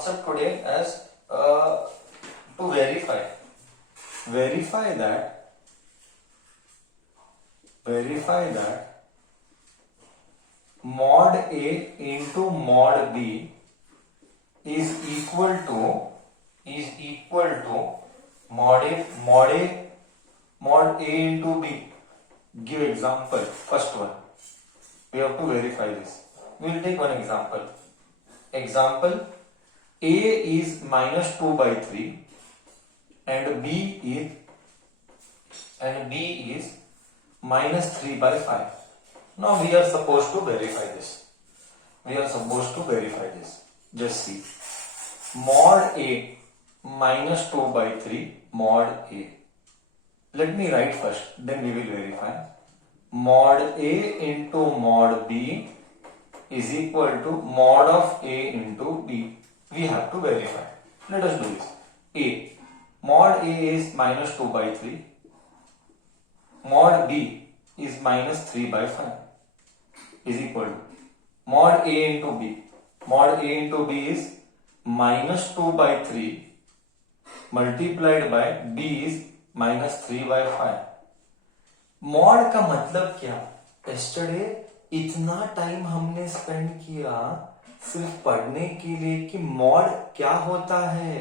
concept today as to verify that mod A into mod B is equal to mod A into B. Give example. First one. We have to verify this. We will take one example. Example, A is minus 2 by 3 and B is minus 3 by 5. Now we are supposed to verify this. Just see. Mod A minus 2 by 3 mod A. Let me write first, then we will verify. Mod A into mod B is equal to mod of A into B. We have to verify. Let us do this. A. Mod A is minus 2 by 3. Mod B is minus 3 by 5 is equal to mod A into B. Mod A into B is minus 2 by 3 multiplied by B is minus 3 by 5. Mod का मतलब क्या? Yesterday इतना time हमने spend किया सिर्फ पढ़ने के लिए कि मॉड क्या होता है.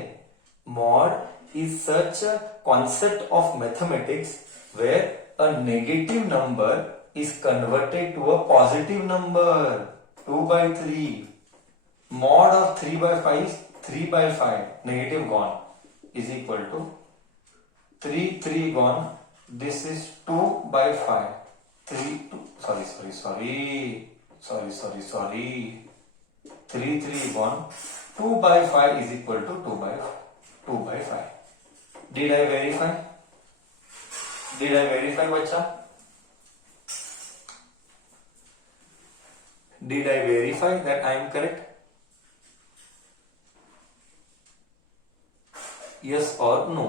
Mod is such a concept of mathematics where a negative number is converted to a positive number. 2 by 3. Mod of 3 by 5 is 3 by 5. Negative gone is equal to 3 gone. This is 2 by 5. 3 gone. 2 by 5 is equal to 2 by 5. Did I verify? बच्चा? Did I verify that I am correct? Yes or no?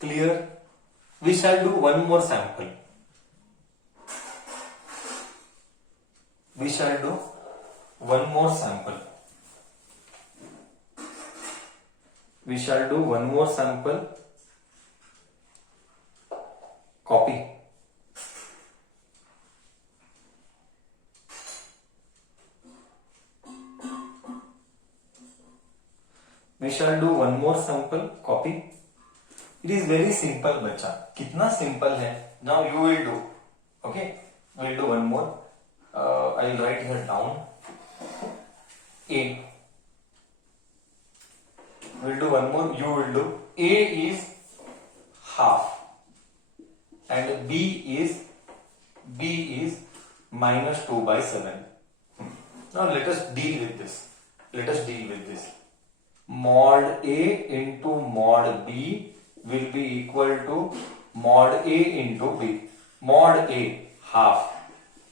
Clear? We shall do one more sample. Copy. We shall do one more sample. Copy. It is very simple, बच्चा. कितना simple है? Now you will do. Okay? We will do one more. I will write here down. A. We will do one more. You will do. A is half, and B is minus 2 by 7. Now let us deal with this. Mod A into mod B will be equal to mod A into B. Mod A half.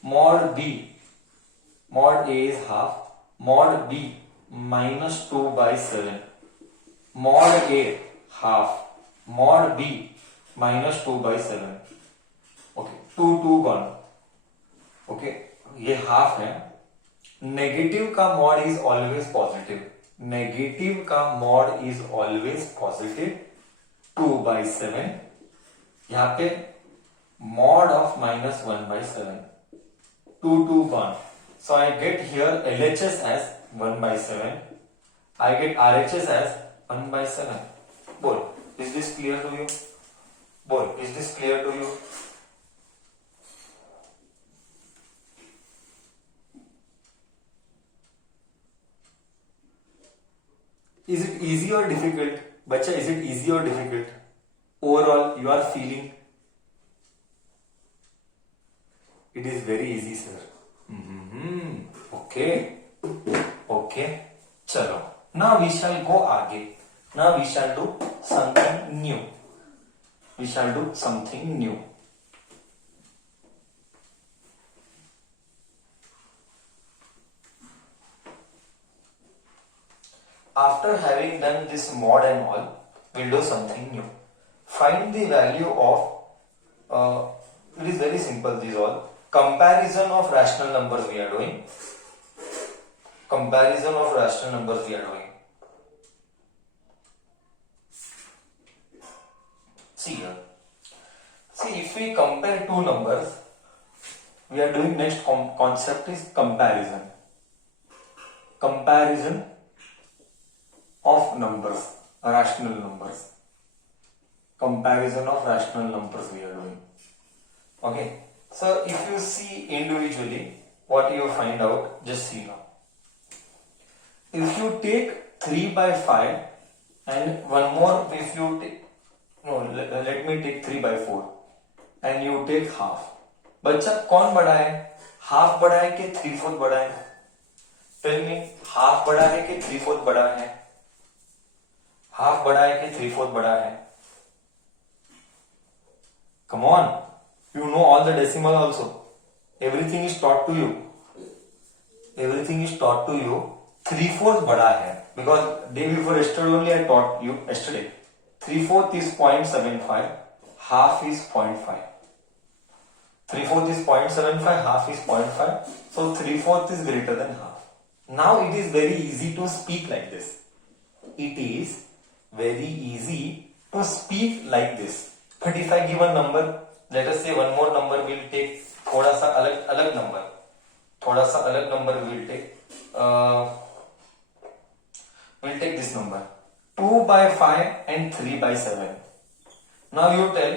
Mod B. Mod A is half. Mod B minus 2 by 7. Mod A half. Mod B minus 2 by 7. Okay. 2 gone. Okay. ये half है. Negative का mod is always positive. 2 by 7. यहाँ पे mod of minus 1 by 7. 2 gone. So I get here LHS as 1 by 7. I get RHS as 1 by 7. बोल, is this clear to you? Is it easy or difficult? Bacha, is it easy or difficult? Overall, you are feeling? It is very easy, sir. Okay. Chalo. Now we shall go आगे. Now we shall do something new. After having done this mod and all, we'll do something new. Find the value of, it is very simple, these all. Comparison of rational numbers we are doing. comparison of rational numbers we are doing. See here. See, if we compare two numbers, we are doing next concept is comparison. Comparison of numbers, rational numbers. Comparison of rational numbers we are doing. Okay. So if you see individually, what you find out, just see now. If you take 3 by 5 and one more, if you take, no, let me take 3 by 4 and you take half. बच्चा कौन बड़ा है? Half बड़ा है कि 3/4 बड़ा है? Tell me, half बड़ा है कि 3/4 बड़ा है? हाफ बड़ा है कि 3/4 बड़ा है? Come on, you know all the decimal also. Everything is taught to you. Everything is taught to you. 3/4 बड़ा है because day before yesterday only I taught you yesterday. 3/4 is 0.75. Half is 0.5. 3/4 is 0.75. Half is 0.5. So 3/4 is greater than half. Now it is very easy to speak like this. It is very easy to speak like this. But if I give a number, let us say one more number, we'll take थोड़ा सा अलग number. थोड़ा सा अलग number we'll take. We'll take this number. 2 by 5 and 3 by 7. Now you tell,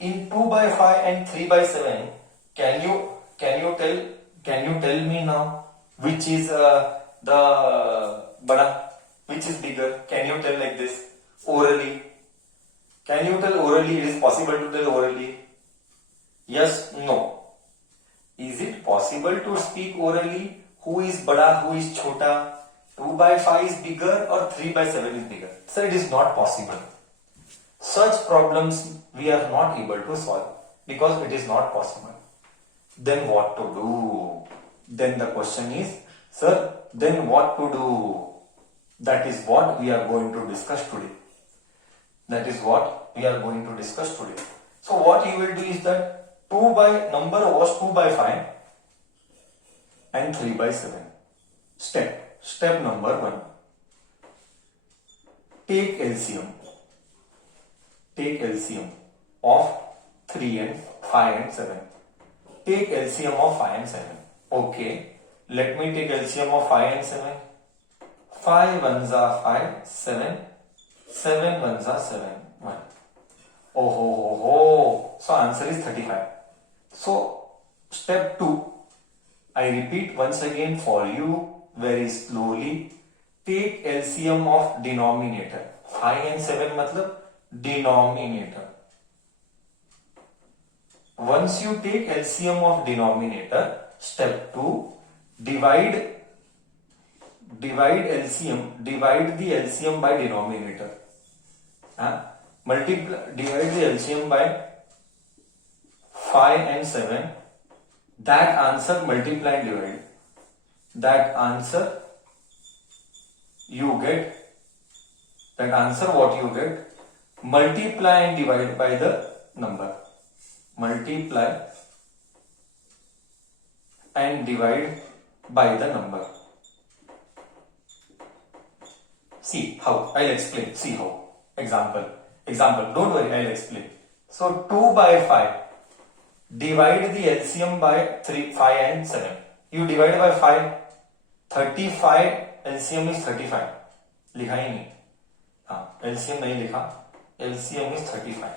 in 2 by 5 and 3 by 7, can you tell me now which is the bada, which is bigger? Can you tell like this orally? Can you tell orally? It is possible to tell orally. Yes, no. Is it possible to speak orally? Who is bada, who is chota? 2 by 5 is bigger or 3 by 7 is bigger? Sir, it is not possible. Such problems we are not able to solve because it is not possible. Then what to do? Then the question is, sir, then what to do? That is what we are going to discuss today. That is what we are going to discuss today. So what you will do is that number was 2 by 5 and 3 by 7. Step number 1. Take LCM. Take LCM of 3 and 5 and 7. Take LCM of 5 and 7. Okay. Let me take LCM of 5 and 7. 5 ones are 5, 7. 7 ones are 7, 1. Oh. So answer is 35. So step 2. I repeat once again for you very slowly. Take LCM of denominator. 5 and 7 matlab denominator. Once you take LCM of denominator, step 2, divide the LCM by denominator. Divide the LCM by 5 and 7. That answer multiply and divide. That answer you get. That answer what you get, multiply and divide by the number. Multiply and divide by the number. See how, I'll explain. See how. Example. Don't worry, I'll explain. So 2 by 5. Divide the LCM by 3, 5 and 7. You divide by 5. 35 LCM is 35. लिखा ही नहीं. LCM नहीं लिखा. LCM is 35.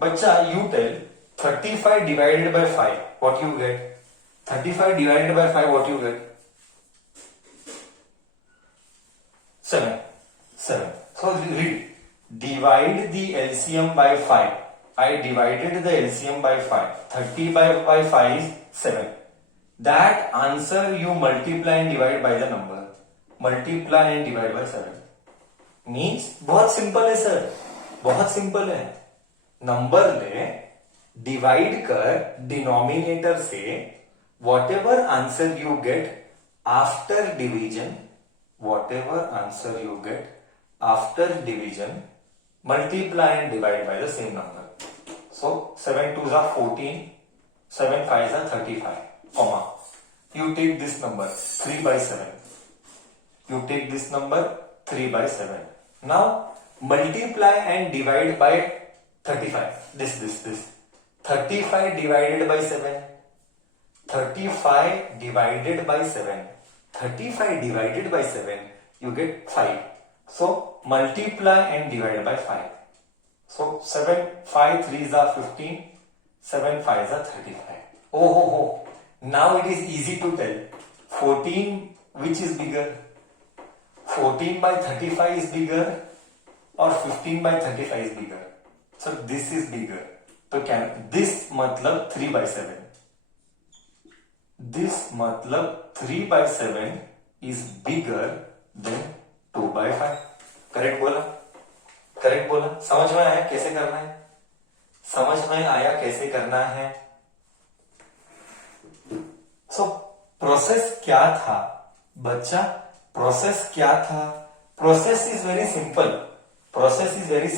बच्चा, you tell 35 divided by 5. What you get? 35 divided by 5. What you get? 7. So read. Divide the LCM by 5. I divided the LCM by 5. 30 by 5 is 7. That answer you multiply and divide by the number. Multiply and divide by 7. Means बहुत simple है sir, बहुत simple है. Number ले, divide कर denominator से, whatever answer you get after division, multiply and divide by the same number. So 7 2s are 14, 7 5s are 35, comma. you take this number 3 by 7. You take this number 3 by 7. Now multiply and divide by 35. This. 35 divided by 7. 35 divided by 7. 35 divided by 7. You get 5. So multiply and divide by 5. So 7, 5 3s are 15. 7 5s are 35. Oh. Now it is easy to tell. 14, which is bigger? 14 by 35 is bigger or 15 by 35 is bigger? So this is bigger. So can this matlab 3 by 7. This matlab 3 by 7 is bigger than 2 by 5. Correct बोला. समझ में आया कैसे करना है? समझ में आया कैसे करना है? सो प्रोसेस क्या था बच्चा? प्रोसेस क्या था? Process is very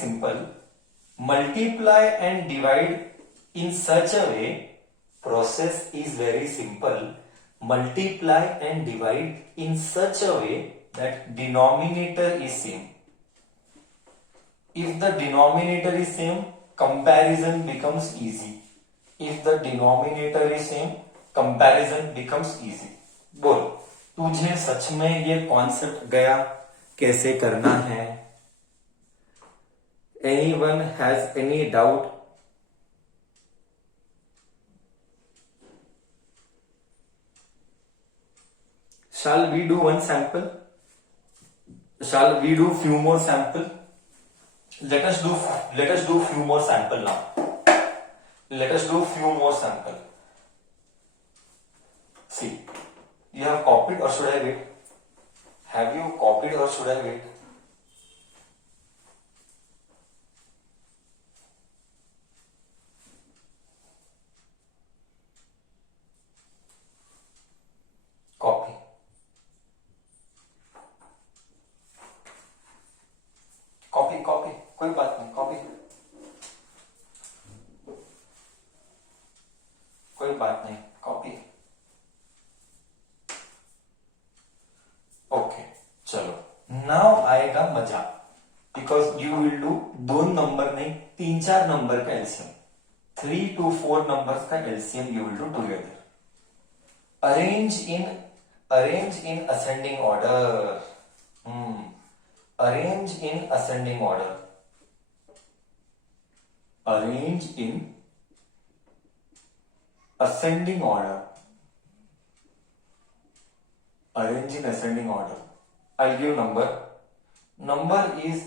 simple. Multiply and divide in such a way. Process is very simple. Multiply and divide in such a way that denominator is same. If the denominator is same, comparison becomes easy. If the denominator is same, comparison becomes easy. बोल, तुझे सच में ये concept गया कैसे करना है? Anyone has any doubt? Shall we do one sample? Shall we do few more sample? Let us do few more sample now. Let us do few more sample. See, you have copied or should I wait? Have you copied or should I wait? Copy. कोई बात नहीं, copy. कोई बात नहीं, copy. Okay, चलो. Now आएगा मजा. Because you will do 2 number नहीं 3-4 नंबर का एलसीएम. 3 to 4 नंबर्स का LCM you will do together. Arrange in ascending order. Arrange in ascending order. Arrange in ascending order. Arrange in ascending order. I'll give number. Number is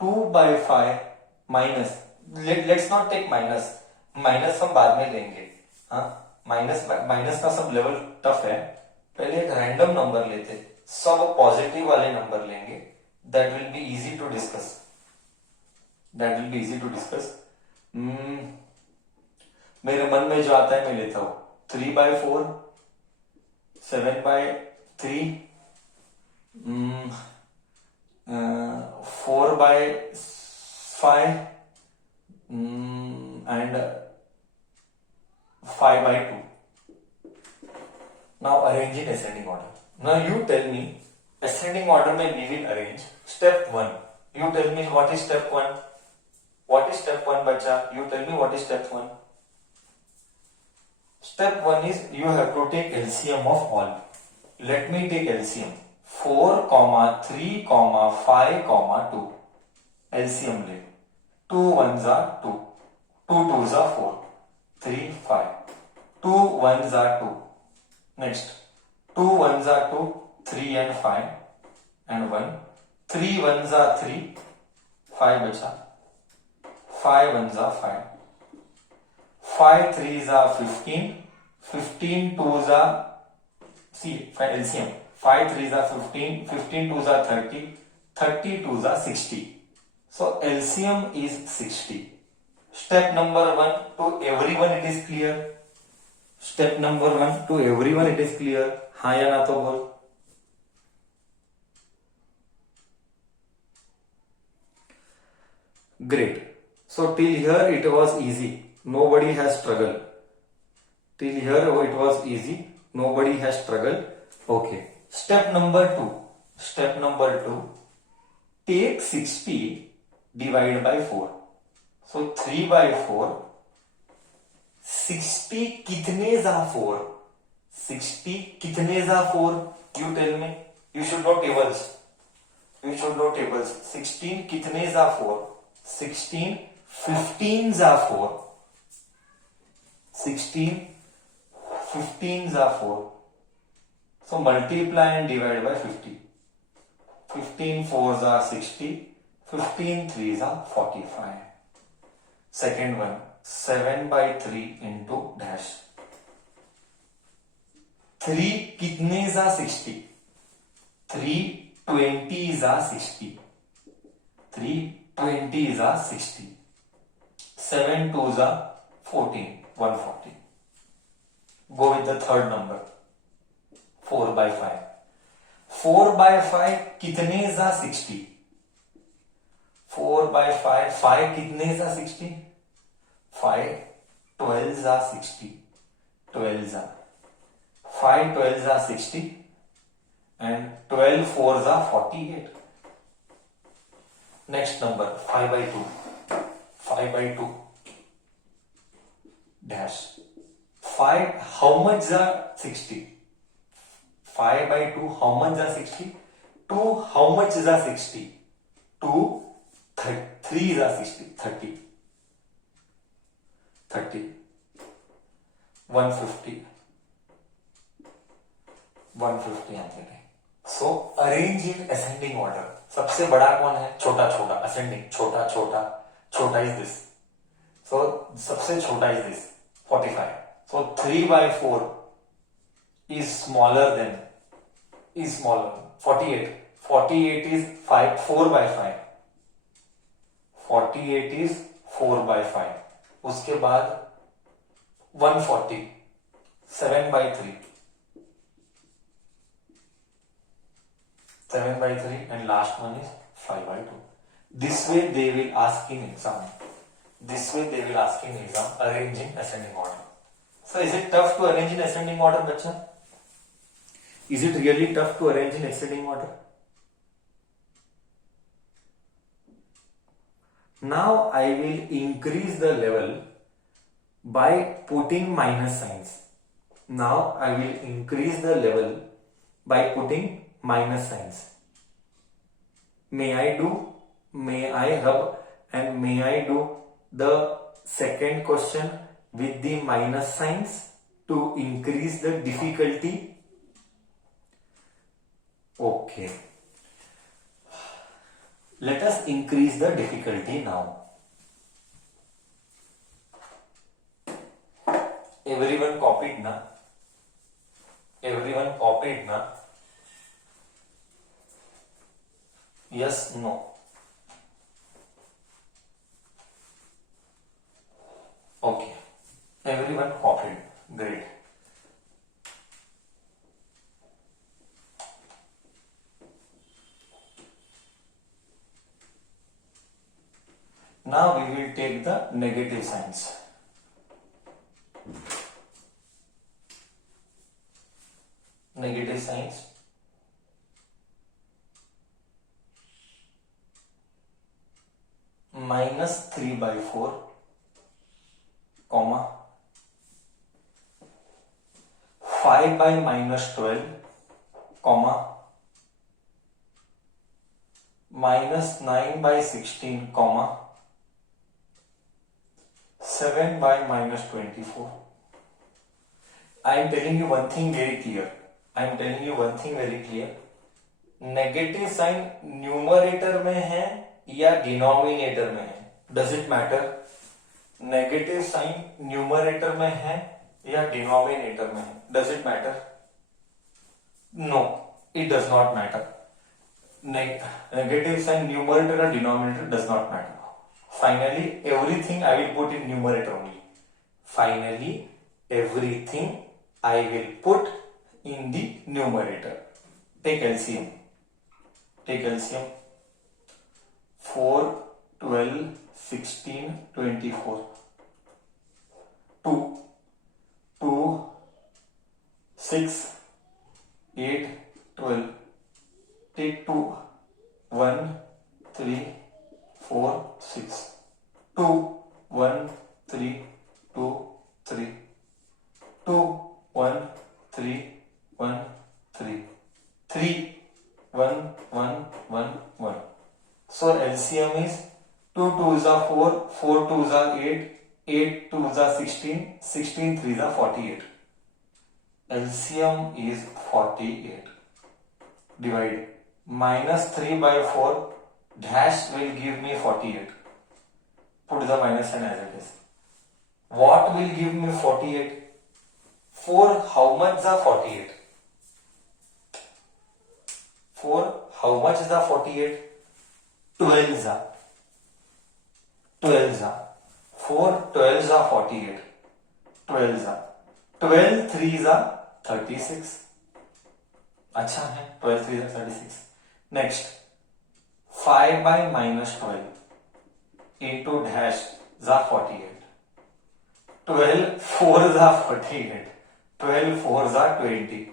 2 by 5 minus. Let's not take minus. Minus हम बाद में लेंगे. हाँ, minus का sub level tough है. पहले एक random number लेते, सब पॉजिटिव वाले नंबर लेंगे. That will be easy to discuss. मेरे मन में जो आता है मैं लेता हूं. 3 by 4, 7 by 3, 4 by 5, and 5 by 2. Now arrange in ascending order. Now you tell me ascending order में we will arrange. Step 1. You tell me what is step 1? What is step 1 बच्चा? You tell me what is step 1? Step 1 is you have to take LCM of all. Let me take LCM. 4, 3, 5, 2. LCM ले. 2 1s are 2. 2 2s are 4. 3 5. 2 1s are 2. Next, 2 1s are 2, 3 and 5 and 1. 3 1s are 3, 5 बचा. 5 1s are 5. 5 3s are 15. 15 2s are, see, LCM. 5 3s are 15. 15 2s are 30. 30 2s are 60. So LCM is 60. Step number 1, to everyone it is clear. Step number 1, to everyone it is clear. हाँ या ना तो बोल. Great. So till here it was easy. Nobody has struggled. Till here it was easy. Nobody has struggled. Okay. Step number 2. Step number 2. Take 60, divide by 4. So 3 by 4. 60 kitne za 4? 60 kitne za 4? You tell me. You should know tables. You should know tables. 16 kitne za 4? 16 15 za 4. 16 15 are 4. So multiply and divide by 50. 15 4s are 60. 15 3s are 45. Second one, 7 by 3 into dash. 3 kitnes are 60. 3 20s are 60. 3 20s are 60. 7 2s are 14. 140. Go with the third number. 4 by 5. 4 by 5 kitne are 60? 4 by 5. 5 kitne are 60? 5 12s are 60. 12s are. 5 12s are 60. And 12 4s are 48. Next number. 5 by 2. 5 by 2. Dash. 5, how much are 60? 5 by 2, how much are 60? 2, how much is 60? 2, 3 is 60, 30. 30. 150. 150 answer है. So arrange in ascending order. सबसे बड़ा कौन है? छोटा छोटा. Ascending. छोटा छोटा. छोटा is this. So सबसे छोटा is this. 45. So 3 by 4 is smaller than 48. 48 is 4 by 5. 48 is 4 by 5. उसके बाद 140. 7 by 3. 7 by 3 and last one is 5 by 2. This way they will ask in exam. Arranging ascending order. So is it tough to arrange in ascending order, bachcha? Is it really tough to arrange in ascending order? Now I will increase the level by putting minus signs. Now I will increase the level by putting minus signs. May I rub and may I do the second question with the minus signs to increase the difficulty? Okay. Let us increase the difficulty now. Everyone copied na? Yes, no. Okay. Everyone copied. Great. Now we will take the negative signs. Negative signs. Minus 3 by 4, comma 5 by minus 12, comma minus 9 by 16, comma 7 by minus 24. I am telling you one thing very clear. Negative sign numerator में है या denominator में है? Does it matter? Negative sign numerator में है या denominator में है? Does it matter? No, it does not matter. Negative sign numerator or denominator does not matter. Finally, everything I will put in numerator only. Finally, everything I will put in the numerator. Take LCM. 4, 12, 16, 24. 2, 6, 8, 12. Take 2. 1, 3, 4, 6. 2, 1, 3, 2, 3. 2, 1, 3, 1, 3. 3, 1, 1, 1, 1. So LCM is 2 2s are 4, 4 2s are 8, 8 2s are 16, 16 3s are 48. LCM is 48. Divide. Minus 3 by 4 dash will give me 48. Put the minus sign as it is. What will give me 48? 4 how much are 48? 4 how much is the 48? 12s are. 12s are. 4 12s are 48. 12s are. 12 3s are 36. अच्छा है 12 3s are 36. Next 5 by minus 12 into dash is 48. 12 4s are 48. 12 4s are 20.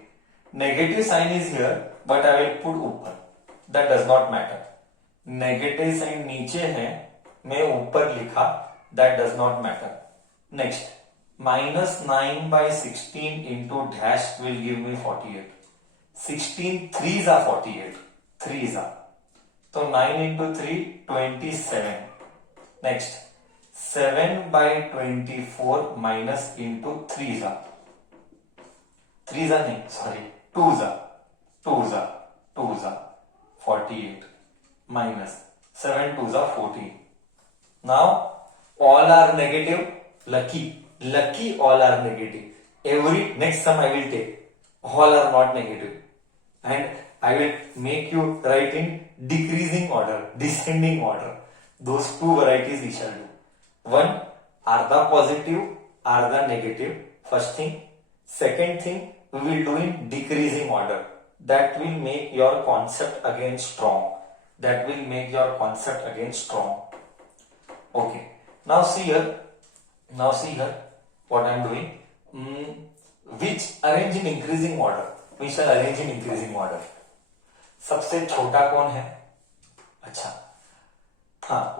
Negative sign is here, but I will put ऊपर. That does not matter. Negative sign नीचे है, मैं ऊपर लिखा. That does not matter. Next, minus 9 by 16 into dash will give me 48. 16 3s are 48. 3s are. So 9 into 3, 27. Next, 7 by 24 minus into 3s are. 3s are नहीं, sorry, 2s are. 2s are. 2s are. 48 minus 7 2s are 14. Now all are negative. Lucky all are negative. Every next sum I will take. All are not negative. And I will make you write in decreasing order, descending order. Those two varieties we shall do. One, are the positive, are the negative. First thing. Second thing, we will do in decreasing order. That will make your concept again strong. That will make your concept again strong. Okay. Now see here. What I am doing. Which arrange in increasing order. We shall arrange in increasing order. सबसे छोटा कौन है? अच्छा.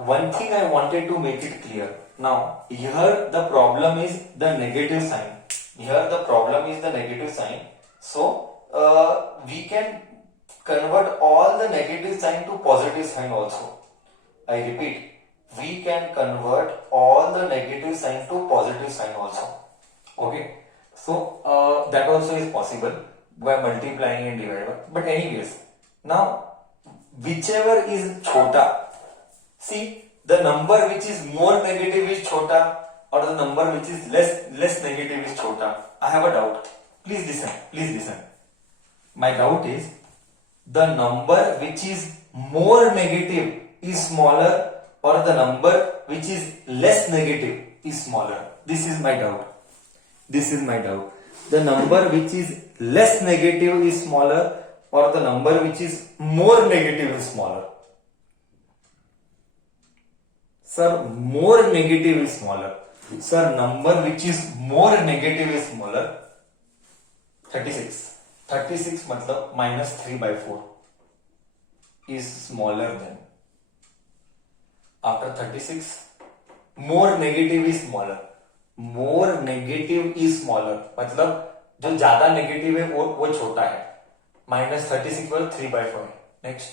One thing I wanted to make it clear. Now here the problem is the negative sign. So we can convert all the negative sign to positive sign also. I repeat, we can convert all the negative sign to positive sign also. Okay, so that also is possible by multiplying and dividing. But anyways, now whichever is chota, see the number which is more negative is chota or the number which is less negative is chota. I have a doubt. Please listen. My doubt is the number which is more negative is smaller or the number which is less negative is smaller. This is my doubt. The number which is less negative is smaller or the number which is more negative is smaller. Sir, more negative is smaller. Sir, number which is more negative is smaller. 36 मतलब minus 3 by 4 is smaller than. After 36, more negative is smaller. मतलब जो ज्यादा negative है वो छोटा है. minus 36 पर 3 by 4. Next,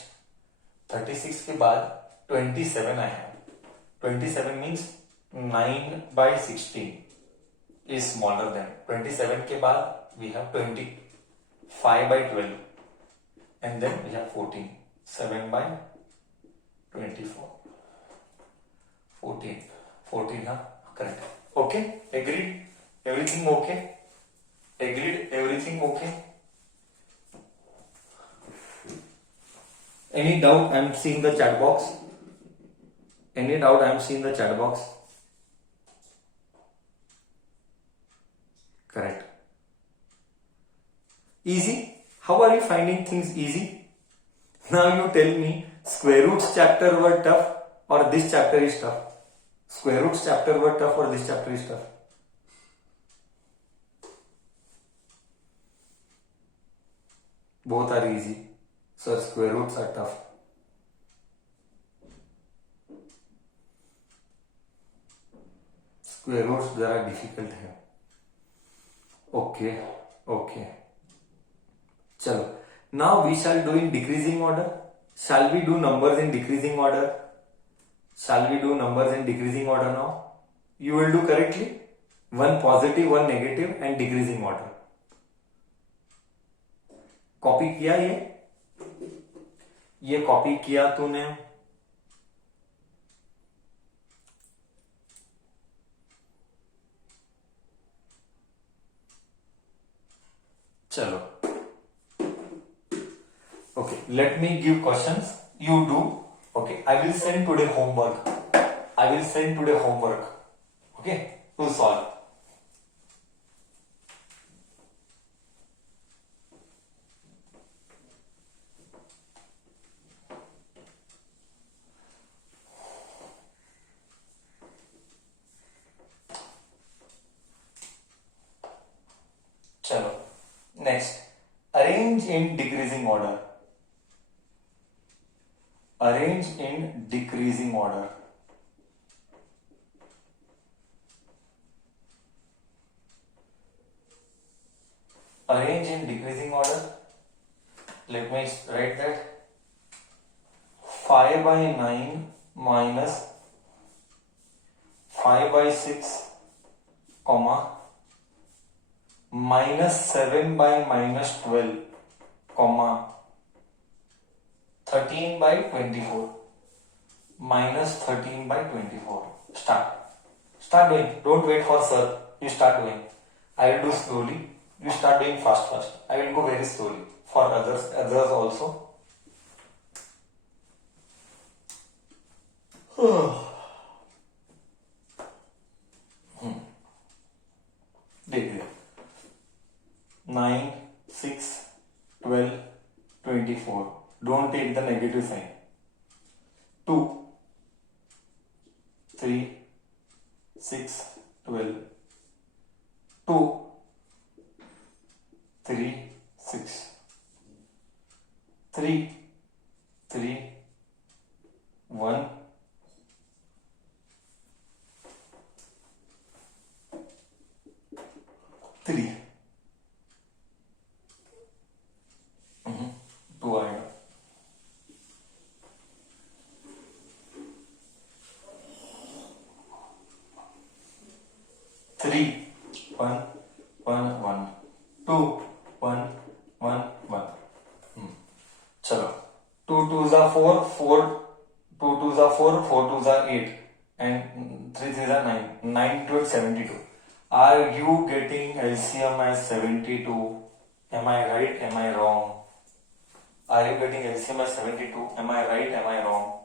36 के बाद 27 आया. 27 means 9 by 16 is smaller than. 27 के बाद we have 20. 5 by 12 and then we have 14. 7 by 24. 14 huh? Correct. Okay, agreed. Everything okay? Any doubt? I'm seeing the chat box. Correct. Easy? How are you finding things easy? Now you tell me, square roots chapter were tough or this chapter is tough? Square roots chapter were tough or this chapter is tough? both are easy. So square roots are tough. Square roots जरा difficult है. Okay. चलो. Now we shall do in decreasing order. Shall we do numbers in decreasing order? Shall we do numbers in decreasing order now? You will do correctly. One positive, one negative, and decreasing order. Copy किया ये copy किया तूने? चलो. Okay, let me give questions. You do. Okay, I will send today homework. Okay, to solve. चलो. Next, arrange in decreasing order. Arrange in decreasing order. Arrange in decreasing order. Let me write that. 5 by 9 minus 5 by 6, comma, minus 7 by minus 12, comma, 13 by 24, minus 13 by 24. Start doing. Don't wait for sir. You start doing. I will do slowly. You start doing fast. I will go very slowly for others also. देखिए 9, 6, 12, 24. Don't take the negative sign. 2, 3, 6, 12. 2, 3, 6. 3, 1. 3. 2 आएगा. 3, 1, 1, 1. 2, 1, 1, 1. चलो. 2 2s are 4, 2 2s are 4, 4 2s are 8, and 3 3s are 9. 9 to 72. Are you getting LCM as 72? Am I right? Am I wrong? Are you getting LCM as 72? Am I right? Am I wrong?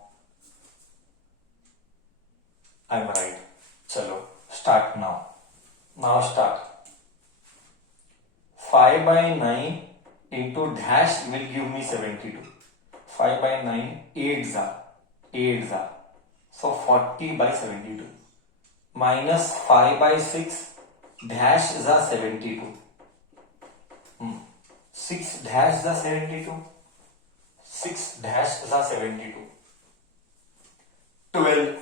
I'm right. Chalo, start now. Now start. 5 by 9 into dash will give me 72. 5 by 9, 8s are. So 40 by 72. Minus 5 by 6, dash is a 72. 6 dash is a 72. 6 dash is a 72. 12.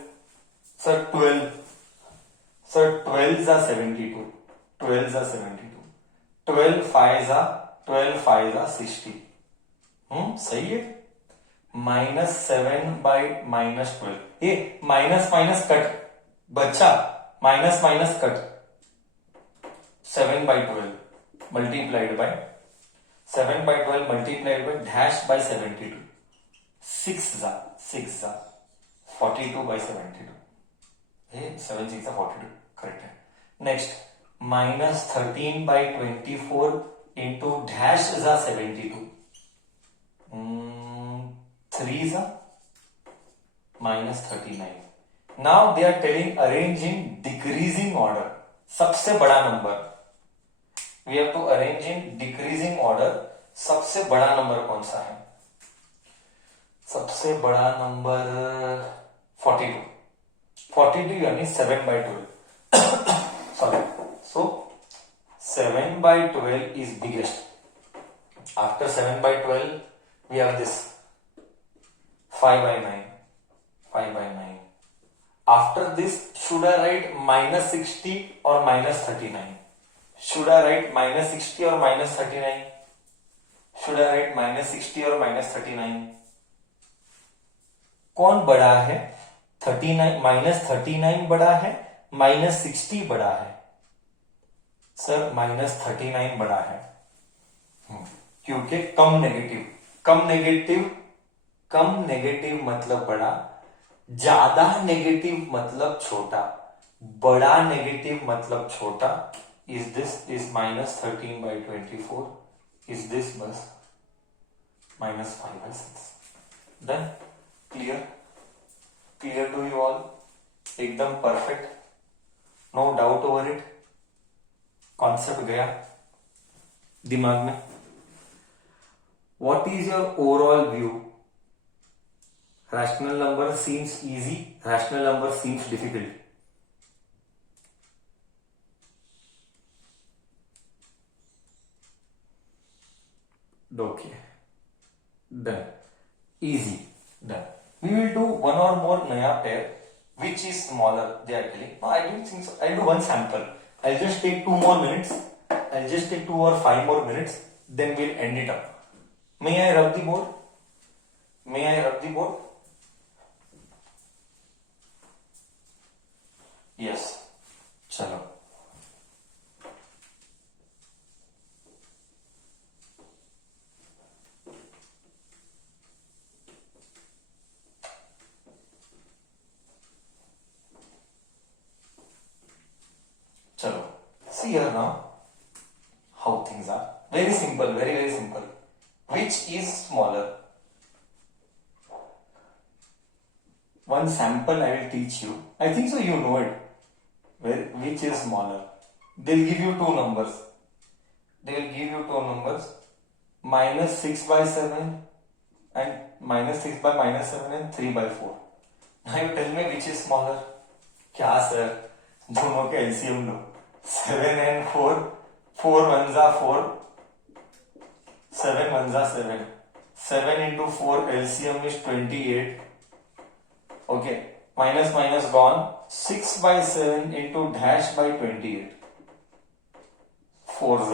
Sir, 12. Sir, 12 is a 72. 12 is a 72. 12 5 is a 60. सही है. Minus 7 by minus 12. ये minus minus cut बच्चा. Minus minus cut. 7 by 12 multiplied by 7 by 12 multiplied by dash by 72. 6 is 42 by 72. Hey, 7 6 is 42. Correct है. Next, minus 13 by 24 into dash is 72. 3 is minus 39. Now they are telling arrange in decreasing order. सबसे बड़ा number. We have to arrange in decreasing order. सबसे बड़ा number कौन सा है? सबसे बड़ा नंबर 42. 42 यानी 7 by 12. Sorry. So 7 by 12 is biggest. After 7 by 12, we have this 5 by 9. 5 by 9. After this, should I write minus 60 or minus 39? Should I write minus 60 or minus 39? Should I write minus 60 or minus 39? कौन बड़ा है? 39 minus 39 बड़ा है, minus 60 बड़ा है? Sir minus 39 बड़ा है, क्योंकि कम नेगेटिव, कम नेगेटिव मतलब बड़ा, ज्यादा नेगेटिव मतलब छोटा, बड़ा नेगेटिव मतलब छोटा. Is this is minus 13 by 24? Is this bus minus 5 by 6? Done? Clear? Clear to you all? एकदम perfect? No doubt over it? Concept गया दिमाग में? What is your overall view? Rational number seems easy, rational number seems difficult. Okay, done. Easy, done. We will do one or more naya pair, which is smaller. They are telling. No, I don't think so. I'll do one sample. I'll just take 2 more minutes. I'll just take 2 or 5 more minutes. Then we'll end it up. May I rub the board? May I rub the board? Yes. चलो. चलो. See here now how things are. Very simple, very very simple. Which is smaller? One sample I will teach you. I think so you know it. Which is smaller? They'll give you two numbers. Minus 6 by 7 and minus 6 by minus 7 and 3 by 4. Now you tell me which is smaller. क्या sir, दोनों के LCM low. 7 and 4, 4 ones are 4, 7 ones are 7. 7 into 4 LCM is 28. Okay, minus minus gone. 6 by 7 into dash by 28. 4s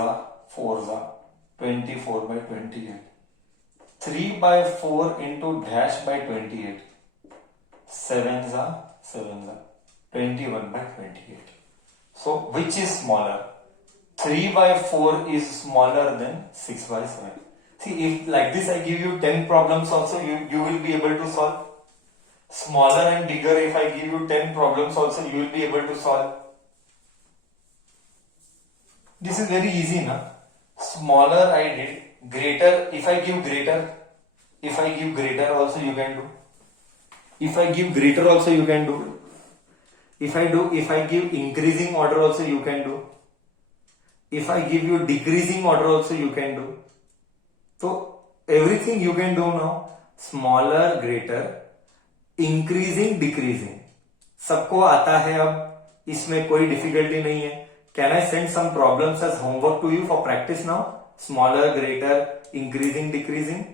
are 24 by 28. 3 by 4 into dash by 28. 7s are 21 by 28. So which is smaller? 3 by 4 is smaller than 6 by 7. See, if like this I give you 10 problems also, you will be able to solve. Smaller and bigger, if I give you 10 problems also, you will be able to solve. This is very easy, na? Smaller I did, greater, if I give greater also you can do. If I give greater also you can do. If I give increasing order also you can do. If I give you decreasing order also you can do. So everything you can do now. Smaller, greater, increasing decreasing सबको आता है. अब इसमें कोई difficulty नहीं है. Can I send some problems as homework to you for practice now? Smaller, greater, increasing, decreasing.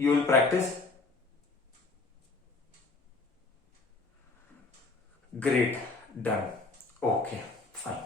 You will practice. Great, done. Okay, fine.